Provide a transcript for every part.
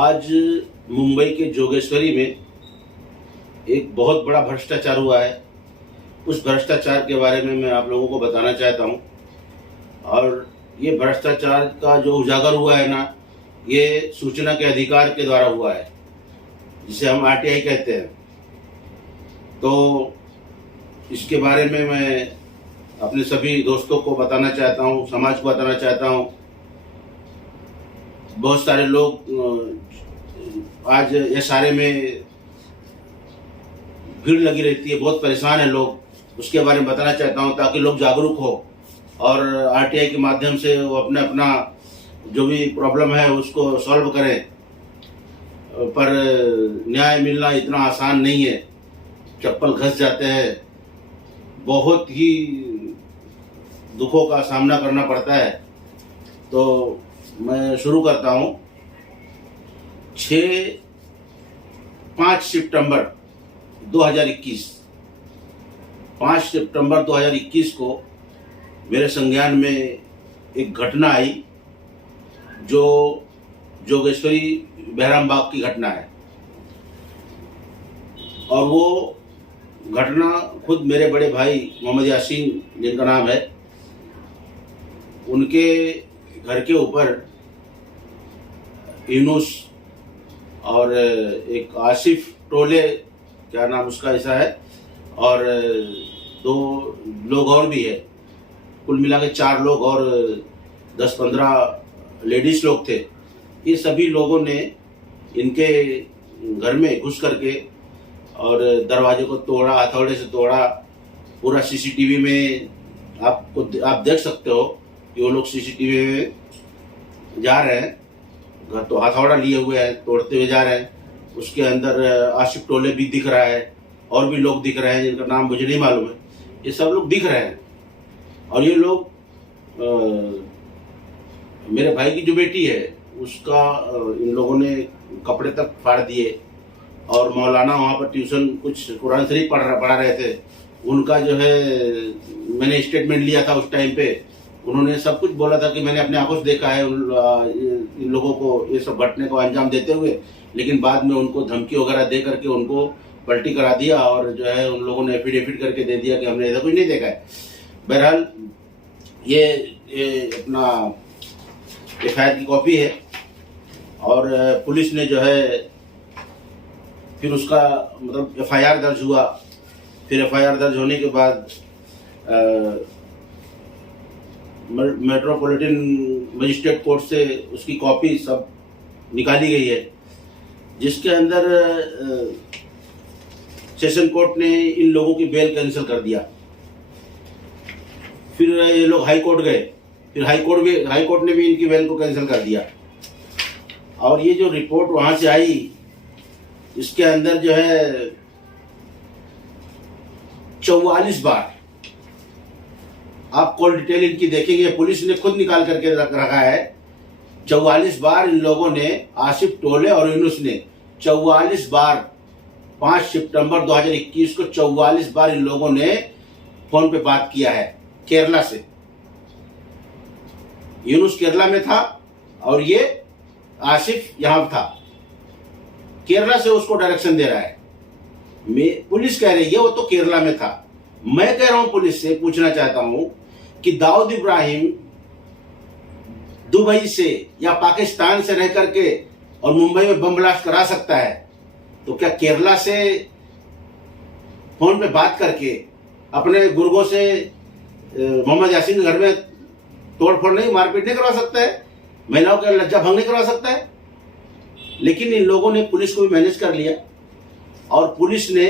आज मुंबई के जोगेश्वरी में एक बहुत बड़ा भ्रष्टाचार हुआ है। उस भ्रष्टाचार के बारे में मैं आप लोगों को बताना चाहता हूं। और ये भ्रष्टाचार का जो उजागर हुआ है ना, ये सूचना के अधिकार के द्वारा हुआ है, जिसे हम आरटीआई कहते हैं। तो इसके बारे में मैं अपने सभी दोस्तों को बताना चाहता हूं, समाज को बताना चाहता हूं। बहुत सारे लोग आज ये सारे में भीड़ लगी रहती है, बहुत परेशान है लोग। उसके बारे में बताना चाहता हूं ताकि लोग जागरूक हो और आरटीआई के माध्यम से वो अपना जो भी प्रॉब्लम है उसको सॉल्व करें। पर न्याय मिलना इतना आसान नहीं है, चप्पल घस जाते हैं, बहुत ही दुखों का सामना करना पड़ता है। तो मैं शुरू करता हूं। 5 सितंबर 2021 को मेरे संज्ञान में एक घटना आई, जो जोगेश्वरी बहराम बाग की घटना है। और वो घटना खुद मेरे बड़े भाई मोहम्मद यासीन, जिनका नाम है, उनके घर के ऊपर यूनुस और एक आसिफ टोले, क्या नाम उसका ऐसा है, और 2 लोग और भी है। कुल मिला के 4 लोग और 10-15 लेडीज लोग थे। ये सभी लोगों ने इनके घर में घुस करके और दरवाजे को तोड़ा, हथौड़े से तोड़ा। पूरा सीसीटीवी में आप देख सकते हो कि वो लोग सीसीटीवी में जा रहे हैं, घर तो हथौड़ा लिए हुए हैं, तोड़ते हुए जा रहे हैं। उसके अंदर आशिफ टोले भी दिख रहा है, और भी लोग दिख रहे हैं जिनका नाम मुझे नहीं मालूम है। ये सब लोग दिख रहे हैं। और ये लोग मेरे भाई की जो बेटी है उसका इन लोगों ने कपड़े तक फाड़ दिए। और मौलाना वहाँ पर ट्यूशन कुछ कुरान शरीफ पढ़ा रहे थे, उनका जो है मैंने स्टेटमेंट लिया था उस टाइम पे। उन्होंने सब कुछ बोला था कि मैंने अपने आंखों से देखा है इन लोगों को ये सब घटने को अंजाम देते हुए। लेकिन बाद में उनको धमकी वगैरह दे करके उनको पलटी करा दिया, और जो है उन लोगों ने एफिडेविट करके दे दिया कि हमने ऐसा कुछ नहीं देखा है। बहरहाल ये अपना एफआईआर की कॉपी है। और पुलिस ने जो है फिर उसका मतलब एफआईआर दर्ज हुआ। फिर एफआईआर दर्ज होने के बाद मेट्रोपॉलिटन मजिस्ट्रेट कोर्ट से उसकी कॉपी सब निकाली गई है, जिसके अंदर सेशन कोर्ट ने इन लोगों की बेल कैंसिल कर दिया। फिर ये लोग हाई कोर्ट गए, फिर हाई कोर्ट ने भी इनकी बेल को कैंसिल कर दिया। और ये जो रिपोर्ट वहां से आई, इसके अंदर जो है 44 बार आप कॉल डिटेल इनकी देखेंगे, पुलिस ने खुद निकाल करके रखा है। 44 बार इन लोगों ने, आसिफ टोले और यूनुस ने 44 बार 5 सितंबर 2021 को 44 बार इन लोगों ने फोन पे बात किया है केरला से। यूनुस केरला में था और ये आसिफ यहां था। केरला से उसको डायरेक्शन दे रहा है। पुलिस कह रही है वो तो केरला में था। मैं कह रहा हूं, पुलिस से पूछना चाहता हूं कि दाऊद इब्राहिम दुबई से या पाकिस्तान से रह करके और मुंबई में बम ब्लास्ट करा सकता है, तो क्या केरला से फोन पे बात करके अपने गुर्गों से मोहम्मद यासीन के घर में तोड़फोड़ नहीं, मारपीट नहीं करवा सकता है? महिलाओं का लज्जा भंग नहीं करवा सकता है? लेकिन इन लोगों ने पुलिस को भी मैनेज कर लिया, और पुलिस ने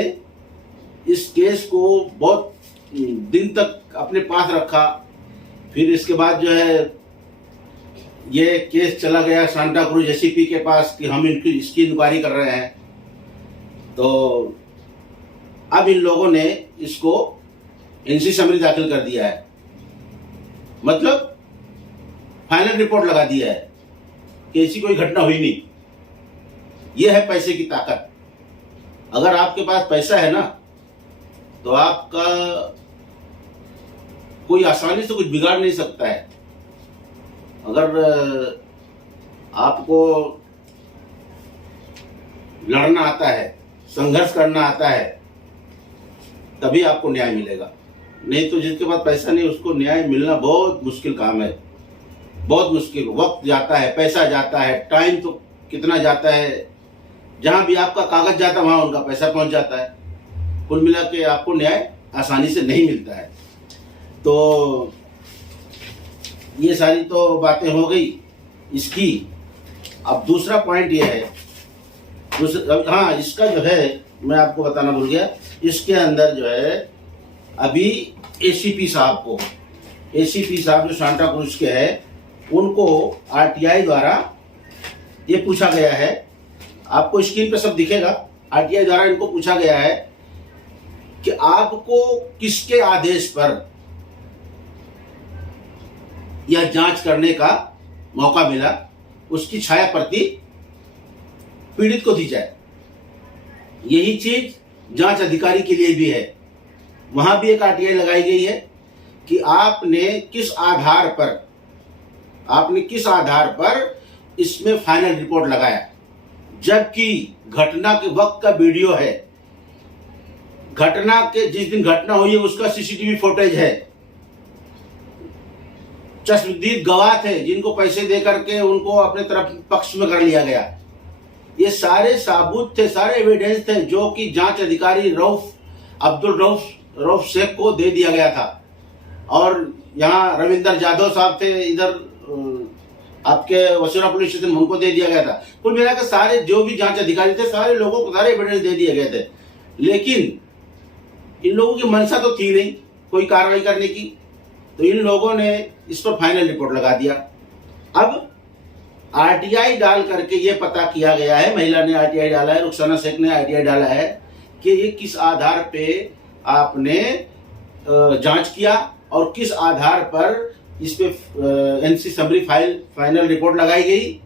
इस केस को बहुत दिन तक अपने पास रखा। फिर इसके बाद जो है ये केस चला गया सांता क्रूज एसीपी के पास कि हम इसकी इंक्वायरी कर रहे हैं। तो अब इन लोगों ने इसको एनसी समरी दाखिल कर दिया है, मतलब फाइनल रिपोर्ट लगा दिया है कि ऐसी कोई घटना हुई नहीं। यह है पैसे की ताकत। अगर आपके पास पैसा है ना, तो आपका कोई आसानी से कुछ बिगाड़ नहीं सकता है। अगर आपको लड़ना आता है, संघर्ष करना आता है, तभी आपको न्याय मिलेगा। नहीं तो जिसके पास पैसा नहीं उसको न्याय मिलना बहुत मुश्किल काम है, बहुत मुश्किल। वक्त जाता है, पैसा जाता है, टाइम तो कितना जाता है, जहां भी आपका कागज जाता है वहां उनका पैसा पहुंच जाता है। कुल मिला के आपको न्याय आसानी से नहीं मिलता है। तो ये सारी तो बातें हो गई इसकी। अब दूसरा पॉइंट ये है, हाँ इसका जो है मैं आपको बताना भूल गया, इसके अंदर जो है अभी एसीपी साहब जो सांता क्रूज के है, उनको आरटीआई द्वारा ये पूछा गया है, आपको स्क्रीन पे सब दिखेगा। आरटीआई द्वारा इनको पूछा गया है कि आपको किसके आदेश पर यह जांच करने का मौका मिला, उसकी छाया प्रति पीड़ित को दी जाए। यही चीज जांच अधिकारी के लिए भी है। वहां भी एक आरटीआई लगाई गई है कि आपने किस आधार पर इसमें फाइनल रिपोर्ट लगाया, जबकि घटना के वक्त का वीडियो है, घटना के जिस दिन घटना हुई है उसका सीसीटीवी फुटेज है, चश्मदीद गवाह थे जिनको पैसे दे करके उनको अपने तरफ पक्ष में कर लिया गया। ये सारे साबूत थे, सारे एविडेंस थे जो कि जांच अधिकारी अब्दुल रऊफ शेख को दे दिया गया था। और यहाँ रविंदर जाधव साहब थे, इधर आपके वसुरा पुलिस स्टेशन, उनको दे दिया गया था। कुल मिलाकर सारे जो भी जांच अधिकारी थे, सारे लोगों को सारे एविडेंस दे दिए गए थे, लेकिन इन लोगों की मंशा तो थी नहीं कोई कार्रवाई करने की। तो इन लोगों ने इस पर फाइनल रिपोर्ट लगा दिया। अब आरटीआई डाल करके ये पता किया गया है, महिला ने आरटीआई डाला है, रुखसाना शेख ने आरटीआई डाला है कि ये किस आधार पे आपने जांच किया और किस आधार पर इस पे एनसी समरी फाइनल रिपोर्ट लगाई गई।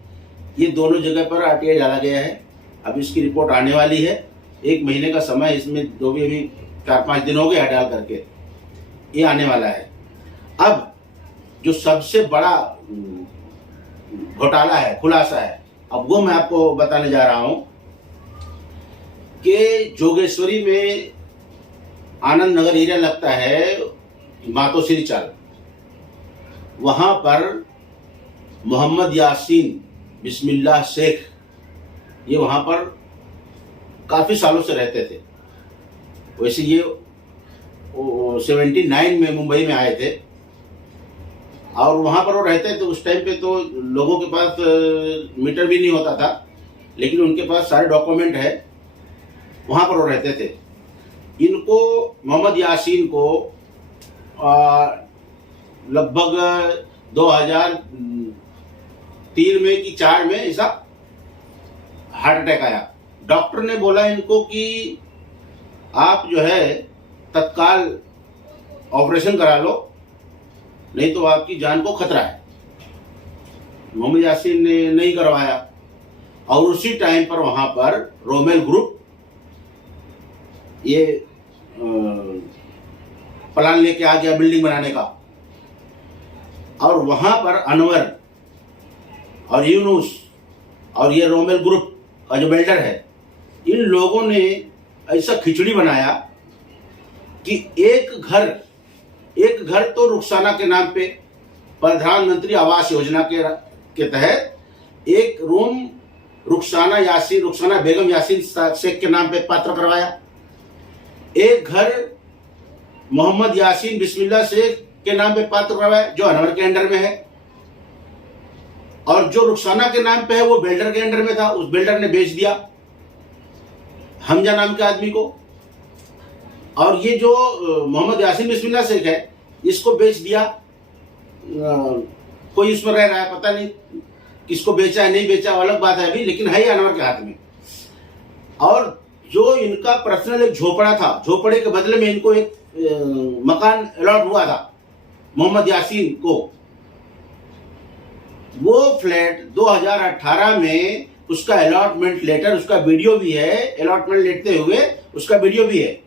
ये दोनों जगह पर आरटीआई डाला गया है। अब इसकी रिपोर्ट आने वाली है, 1 महीने का समय इसमें, जो भी अभी 4-5 दिन हो गए डाल करके, ये आने वाला है। अब जो सबसे बड़ा घोटाला है, खुलासा है, अब वो मैं आपको बताने जा रहा हूं कि जोगेश्वरी में आनंद नगर एरिया लगता है, मातोश्री चाल, वहां पर मोहम्मद यासीन बिस्मिल्लाह शेख, ये वहां पर काफी सालों से रहते थे। वैसे ये 79 में मुंबई में आए थे और वहां पर वो रहते थे। उस टाइम पे तो लोगों के पास मीटर भी नहीं होता था, लेकिन उनके पास सारे डॉक्यूमेंट है, वहां पर वो रहते थे। इनको मोहम्मद यासीन को लगभग 2003 में कि 4 में ऐसा हार्ट अटैक आया। डॉक्टर ने बोला इनको कि आप जो है तत्काल ऑपरेशन करा लो, नहीं तो आपकी जान को खतरा है। मोहम्मद यासीन ने नहीं करवाया और उसी टाइम पर वहां पर रोमेल ग्रुप ये प्लान लेके आ गया बिल्डिंग बनाने का, और वहां पर अनवर और यूनुस और ये रोमेल ग्रुप का जो बिल्डर है, इन लोगों ने ऐसा खिचड़ी बनाया कि एक घर तो रुखसाना के नाम पे प्रधानमंत्री आवास योजना के तहत एक रूम रुखसाना बेगम यासीन शेख के नाम पे पात्र करवाया। एक घर मोहम्मद यासीन बिस्मिल्लाह शेख के नाम पे पात्र करवाया जो अनवर के अंडर में है, और जो रुखसाना के नाम पे है वो बिल्डर के अंडर में था। उस बिल्डर ने बेच दिया हमजा नाम के आदमी को, और ये जो मोहम्मद यासीन बिस्मिल्लाह शेख है इसको बेच दिया। कोई उसमें रह रहा है, पता नहीं किसको बेचा है नहीं बेचा, अलग बात है अभी, लेकिन है ही अनवर के हाथ में। और जो इनका पर्सनल एक झोपड़ा था, झोपड़े के बदले में इनको एक मकान अलॉट हुआ था मोहम्मद यासीन को। वो फ्लैट 2018 में उसका अलॉटमेंट लेटर, उसका वीडियो भी है, अलॉटमेंट लेते हुए उसका वीडियो भी है।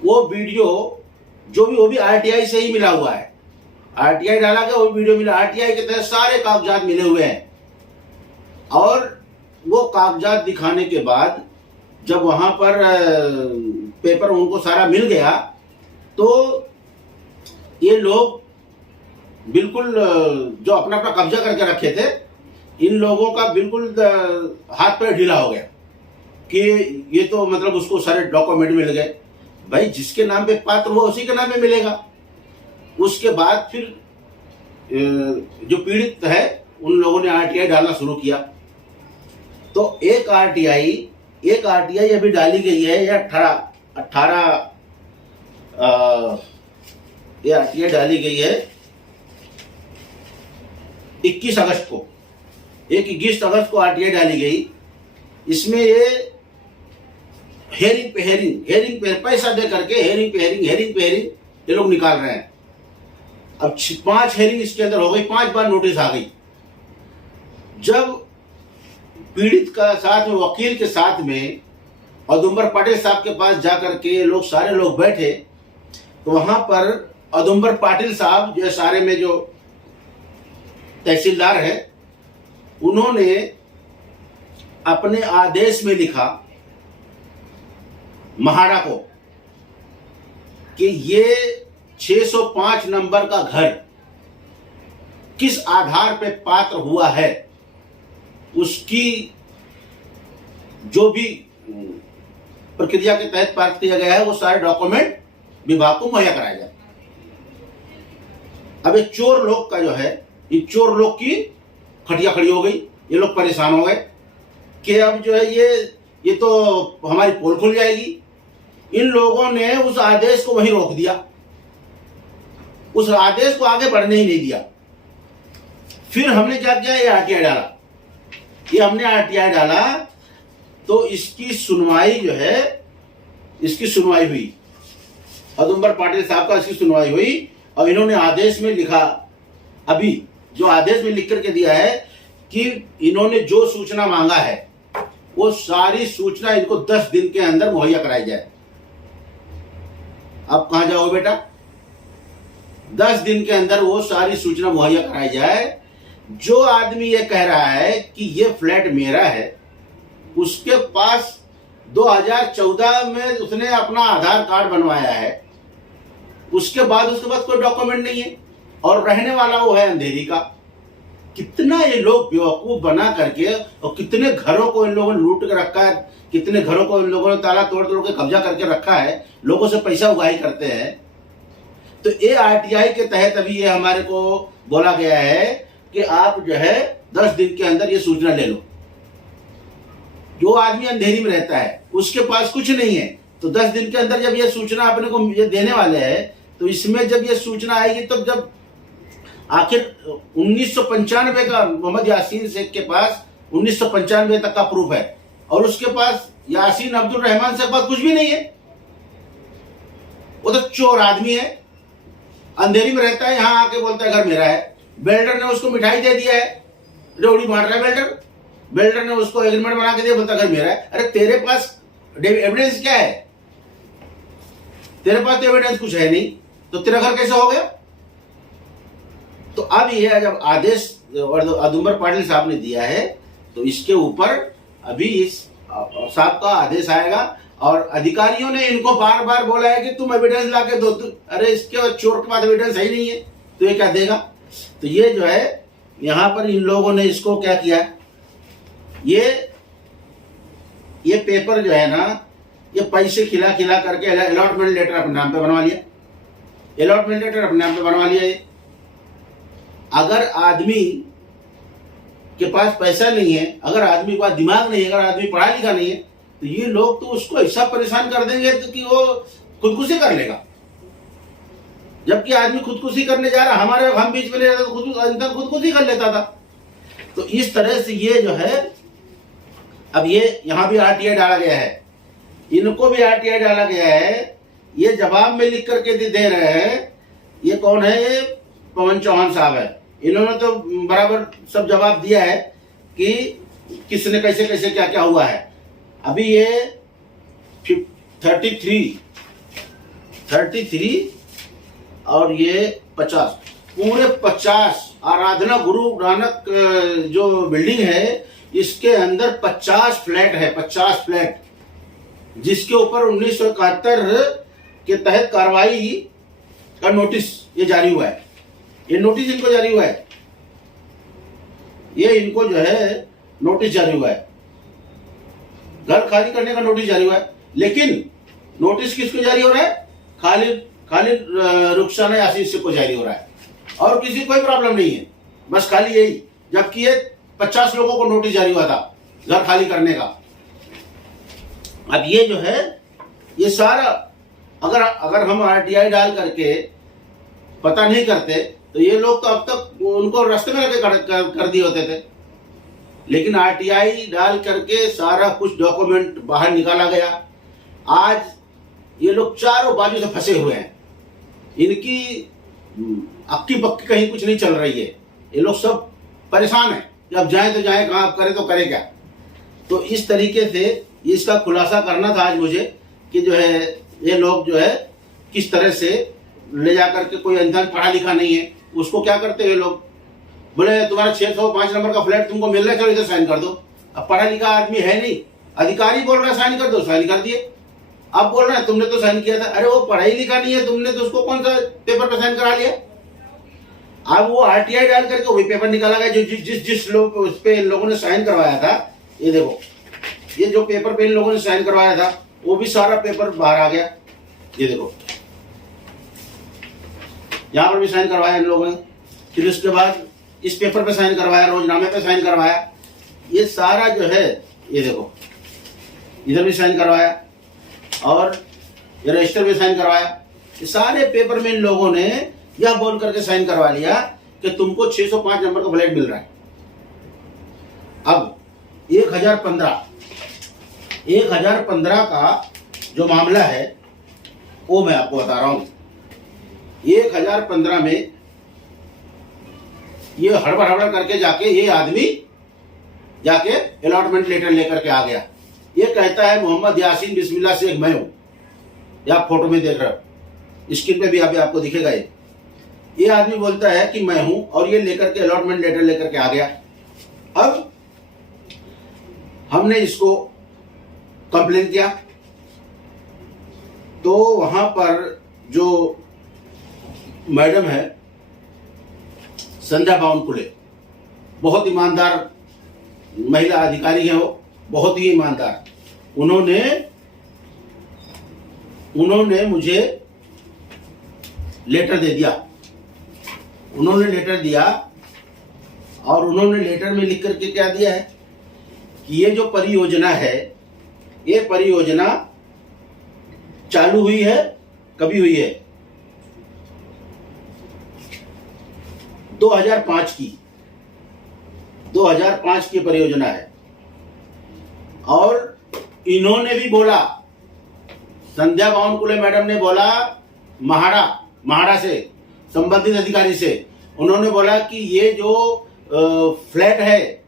वो वीडियो जो भी, वो भी आरटीआई से ही मिला हुआ है, आरटीआई डाला गया वो वीडियो मिला, आरटीआई के तहत सारे कागजात मिले हुए हैं। और वो कागजात दिखाने के बाद जब वहां पर पेपर उनको सारा मिल गया तो ये लोग बिल्कुल जो अपना अपना कब्जा करके रखे थे, इन लोगों का बिल्कुल हाथ पैर ढीला हो गया कि ये तो मतलब उसको सारे डॉक्यूमेंट मिल गए। भाई जिसके नाम पे पात्र हो उसी के नाम पे मिलेगा। उसके बाद फिर जो पीड़ित है उन लोगों ने आरटीआई डालना शुरू किया। तो एक आरटीआई अभी डाली गई है, ये 18 ये आरटीआई डाली गई है 21 अगस्त को। 21 अगस्त को आरटीआई डाली गई। इसमें ये हेयरिंग पे पैसा दे करके हेयरिंग पे हेयरिंग ये लोग निकाल रहे हैं। अब 5 हेयरिंग इसके अंदर हो गई, 5 बार नोटिस आ गई। जब पीड़ित का साथ में वकील के साथ में औदुंबर पाटिल साहब के पास जाकर के लोग सारे लोग बैठे तो वहां पर औदुंबर पाटिल साहब जो सारे में जो तहसीलदार है उन्होंने अपने आदेश में लिखा महाड़ा को कि ये 605 नंबर का घर किस आधार पे पात्र हुआ है, उसकी जो भी प्रक्रिया के तहत पात्र किया गया है वो सारे डॉक्यूमेंट विभाग को मुहैया कराया जाए। अब ये चोर लोग का जो है, इन चोर लोग की खटिया खड़ी हो गई। ये लोग परेशान हो गए कि अब जो है ये तो हमारी पोल खुल जाएगी। इन लोगों ने उस आदेश को वहीं रोक दिया, उस आदेश को आगे बढ़ने ही नहीं दिया। फिर हमने क्या किया, ये आरटीआई डाला। ये हमने आरटीआई डाला तो इसकी सुनवाई जो है, इसकी सुनवाई हुई, औदुंबर पाटिल साहब का इसकी सुनवाई हुई और इन्होंने आदेश में लिखा, अभी जो आदेश में लिख करके दिया है कि इन्होंने जो सूचना मांगा है वो सारी सूचना इनको 10 दिन के अंदर मुहैया कराई जाए। अब कहां जाओगे बेटा? 10 दिन के अंदर वो सारी सूचना मुहैया कराई जाए। जो आदमी ये कह रहा है कि ये फ्लैट मेरा है, उसके पास 2014 में उसने अपना आधार कार्ड बनवाया है, उसके बाद कोई डॉक्यूमेंट नहीं है और रहने वाला वो है अंधेरी का। कितना ये लोग बेवकूफ बना करके और कितने घरों को इन लोगों ने लूट के रखा है, कितने घरों को इन लोगों ने ताला तोड़ के कब्जा करके रखा है, लोगों से पैसा उगाही करते हैं। तो ये आरटीआई के तहत अभी ये हमारे को बोला गया है कि आप जो है 10 दिन के अंदर ये सूचना ले लो। जो आदमी अंधेरी में रहता है उसके पास कुछ नहीं है, तो 10 दिन के अंदर जब ये सूचना अपने को ये देने वाले हैं तो इसमें जब ये सूचना आएगी तब तो जब आखिर 1995 का मोहम्मद यासीन शेख के पास 1995 तक का प्रूफ है और उसके पास यासीन अब्दुल रहमान से पास कुछ भी नहीं है। वो तो चोर आदमी है, अंधेरी में रहता है, यहां आके बोलता है घर मेरा है। बिल्डर ने उसको मिठाई दे दिया है, रेवड़ी बांट रहा है बिल्डर ने उसको एग्रीमेंट बना के दिया, बोलता घर मेरा है। अरे तेरे पास एविडेंस क्या है? तेरे पास तो एविडेंस कुछ है नहीं, तो तेरा घर कैसे हो गया? तो अब यह जब आदेश औदुंबर पाटिल साहब ने दिया है तो इसके ऊपर अभी इस साहब का आदेश आएगा और अधिकारियों ने इनको बार बार बोला है कि तुम एविडेंस ला के दो। अरे इसके चोर के पास एविडेंस है ही नहीं है तो ये क्या देगा? तो ये जो है यहां पर इन लोगों ने इसको क्या किया, ये पेपर जो है ना, ये पैसे खिला करके अलॉटमेंट लेटर अपने नाम पे बनवा लिया। अलॉटमेंट लेटर अपने नाम पे बनवा लिया। ये अगर आदमी के पास पैसा नहीं है, अगर आदमी के पास दिमाग नहीं है, अगर आदमी पढ़ा लिखा नहीं है, तो ये लोग तो उसको ऐसा परेशान कर देंगे तो कि वो खुदकुशी कर लेगा। जबकि आदमी खुदकुशी करने जा रहा, हम बीच में नहीं रहते तो खुदकुशी कर लेता था। तो इस तरह से ये जो है, अब ये यहां भी आरटीआई डाला गया है, इनको भी आरटीआई डाला गया है। ये जवाब में लिख करके दे रहे हैं। ये कौन है? ये पवन चौहान साहब है। इन्होंने तो बराबर सब जवाब दिया है कि किसने कैसे कैसे क्या क्या हुआ है। अभी ये 33 और ये 50, पूरे 50 आराधना गुरु नानक जो बिल्डिंग है इसके अंदर 50 फ्लैट है, 50 फ्लैट, जिसके ऊपर 1971 के तहत कार्रवाई का नोटिस ये जारी हुआ है। ये नोटिस इनको जारी हुआ है, ये इनको जो है नोटिस जारी हुआ है, घर खाली करने का नोटिस जारी हुआ है। लेकिन नोटिस किसको जारी हो रहा है? खालिद रुखसाना यासीन को जारी हो रहा है, और किसी कोई प्रॉब्लम नहीं है, बस खाली यही। जबकि ये 50 लोगों को नोटिस जारी हुआ था घर खाली करने का। अब ये जो है, ये सारा अगर हम आरटीआई डाल करके पता नहीं करते तो ये लोग तो अब तक उनको रास्ते में लगे कर दिए होते थे। लेकिन आरटीआई डाल करके सारा कुछ डॉक्यूमेंट बाहर निकाला गया। आज ये लोग चारों बाजू से फंसे हुए हैं, इनकी अक्की बक्की कहीं कुछ नहीं चल रही है। ये लोग सब परेशान हैं कि अब जाए तो जाए कहाँ, अब करे तो करे क्या। तो इस तरीके से इसका खुलासा करना था आज मुझे कि जो है ये लोग जो है किस तरह से ले जाकर के, कोई इंसान पढ़ा लिखा नहीं है उसको क्या करते हैं लोग, बोले तुम्हारा 605 नंबर का फ्लैट तुमको मिल रहा है, चलो इधर साइन कर दो। अब पढ़ा लिखा आदमी है नहीं, अधिकारी बोल रहा है साइन कर दो, साइन कर दिए। अब बोल रहे हैं तुमने तो साइन किया था, अरे वो पढ़ाई लिखा नहीं है, तुमने तो उसको कौन सा पेपर पे साइन करा लिया। अब वो आरटीआई डाल करके वही पेपर निकाला गया जो जिस लोग उस पे इन लोगों ने साइन करवाया था। ये देखो, ये जो पेपर पे इन लोगों ने साइन करवाया था वो भी सारा पेपर बाहर आ गया। ये देखो, यहाँ पर भी साइन करवाया इन लोगों ने, फिर उसके बाद इस पेपर पे साइन करवाया, रोजनामे पे साइन करवाया, ये सारा जो है ये देखो इधर भी साइन करवाया और ये रजिस्टर पे साइन करवाया। ये सारे पेपर में इन लोगों ने यह बोल करके साइन करवा लिया कि तुमको 605 नंबर का फ्लैट मिल रहा है। अब 1015 का जो मामला है वो मैं आपको बता रहा हूं। 1015 में ये हड़बड़ करके जाके ये आदमी जाके अलॉटमेंट लेटर लेकर के आ गया। ये कहता है मोहम्मद यासीन बिस्मिल्लाह शेख मैं हूं, या आप फोटो में देख रहे हो, स्क्रीन पे भी अभी आपको दिखेगा। ये आदमी बोलता है कि मैं हूं, और ये लेकर के अलॉटमेंट लेटर लेकर के आ गया। अब हमने इसको कंप्लेन किया तो वहां पर जो मैडम है संध्या बावनकुले, बहुत ईमानदार महिला अधिकारी है, वो बहुत ही ईमानदार। उन्होंने मुझे लेटर दे दिया। उन्होंने लेटर दिया और उन्होंने लेटर में लिख करके क्या दिया है कि ये जो परियोजना है, ये परियोजना चालू हुई है, कभी हुई है 2005 की परियोजना है। और इन्होंने भी बोला, संध्या बावनकुले मैडम ने बोला महाड़ा से संबंधित अधिकारी से, उन्होंने बोला कि ये जो फ्लैट है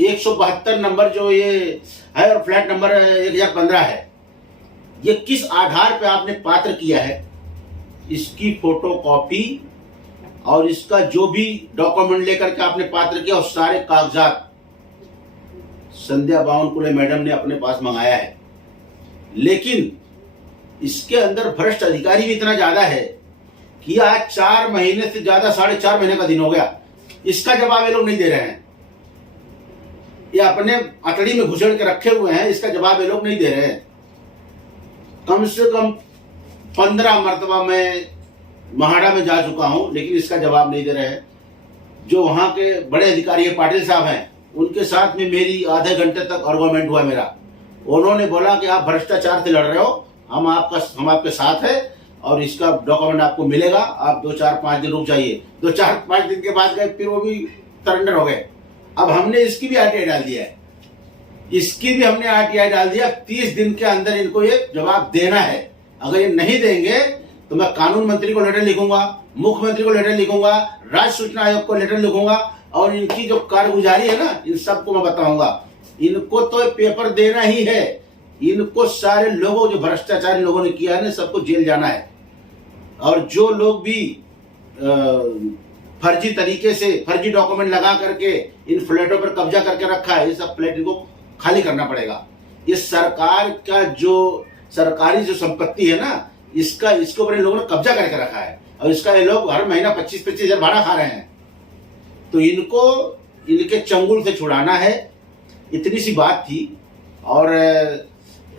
172 नंबर जो ये है और फ्लैट नंबर 1015 है, ये किस आधार पे आपने पात्र किया है, इसकी फोटो कॉपी और इसका जो भी डॉक्यूमेंट लेकर के आपने पात्र किया, उस सारे कागजात संध्या बावनकुले मैडम ने अपने पास मंगाया है। लेकिन इसके अंदर भ्रष्ट अधिकारी भी इतना ज्यादा है कि आज 4 महीने से ज्यादा, 4.5 महीने का दिन हो गया, इसका जवाब ये लोग नहीं दे रहे हैं। ये अपने अतड़ी में घुसड़ के रखे हुए हैं, इसका जवाब ये लोग नहीं दे रहे हैं। कम से कम 15 मरतबा मैं महाड़ा में जा चुका हूं, लेकिन इसका जवाब नहीं दे रहे हैं। जो वहां के बड़े अधिकारी पाटिल साहब हैं, उनके साथ में मेरी आधे घंटे तक आर्गुमेंट हुआ मेरा। उन्होंने बोला कि आप भ्रष्टाचार से लड़ रहे हो, हम आपके साथ है और इसका डॉक्यूमेंट आपको मिलेगा, आप 2-4-5 दिन रुक जाइए। 2-4-5 दिन के बाद गए, फिर वो भी सरेंडर हो गए। अब हमने इसकी भी आरटीआई डाल दिया है, इसकी भी हमने आरटीआई डाल दिया। 30 दिन के अंदर इनको ये जवाब देना है। अगर ये नहीं देंगे तो मैं कानून मंत्री को लेटर लिखूंगा, मुख्यमंत्री को लेटर लिखूंगा, राज्य सूचना आयोग को लेटर लिखूंगा, और इनकी जो कारगुजारी है ना, इन सबको मैं बताऊंगा। इनको तो पेपर देना ही है, इनको सारे लोगों जो भ्रष्टाचार लोगों ने किया है ना, सबको जेल जाना है। और जो लोग भी फर्जी तरीके से फर्जी डॉक्यूमेंट लगा करके इन फ्लैटों पर कब्जा करके रखा है, ये सब फ्लैट इनको खाली करना पड़ेगा। ये सरकार का जो सरकारी जो संपत्ति है ना, इसका इसके ऊपर इन लोगों ने कब्जा करके रखा है और इसका ये लोग हर महीना 25-25 हजार भाड़ा खा रहे हैं। तो इनको इनके चंगुल से छुड़ाना है। इतनी सी बात थी और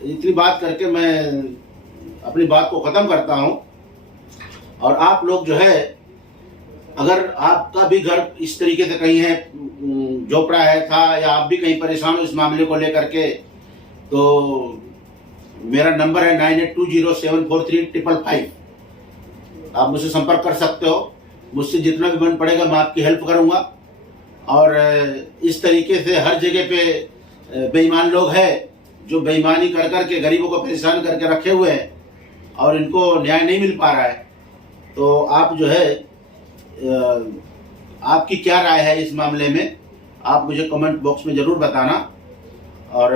इतनी बात करके मैं अपनी बात को खत्म करता हूं। और आप लोग जो है, अगर आपका भी घर इस तरीके से कहीं है, झोपड़ा है था, या आप भी कहीं परेशान हो इस मामले को लेकर के, तो मेरा नंबर है 9820743555। आप मुझसे संपर्क कर सकते हो। मुझसे जितना भी बन पड़ेगा मैं आपकी हेल्प करूंगा। और इस तरीके से हर जगह पे बेईमान लोग हैं जो बेईमानी कर करके गरीबों को परेशान करके रखे हुए हैं और इनको न्याय नहीं मिल पा रहा है। तो आप जो है, आपकी क्या राय है इस मामले में, आप मुझे कमेंट बॉक्स में जरूर बताना। और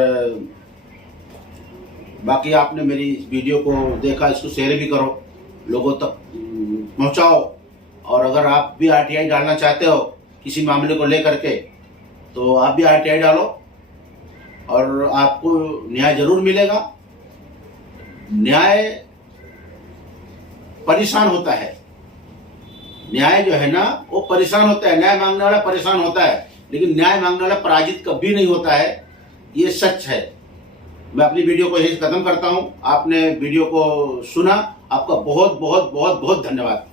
बाकी आपने मेरी इस वीडियो को देखा, इसको शेयर भी करो, लोगों तक पहुंचाओ। और अगर आप भी आरटीआई डालना चाहते हो किसी मामले को लेकर के, तो आप भी आरटीआई डालो और आपको न्याय जरूर मिलेगा। न्याय परेशान होता है, न्याय जो है ना वो परेशान होता है। न्याय मांगने वाला परेशान होता है, लेकिन न्याय मांगने वाला पराजित कभी नहीं होता है, ये सच है। मैं अपनी वीडियो को यही खत्म करता हूं। आपने वीडियो को सुना, आपका बहुत बहुत बहुत बहुत धन्यवाद।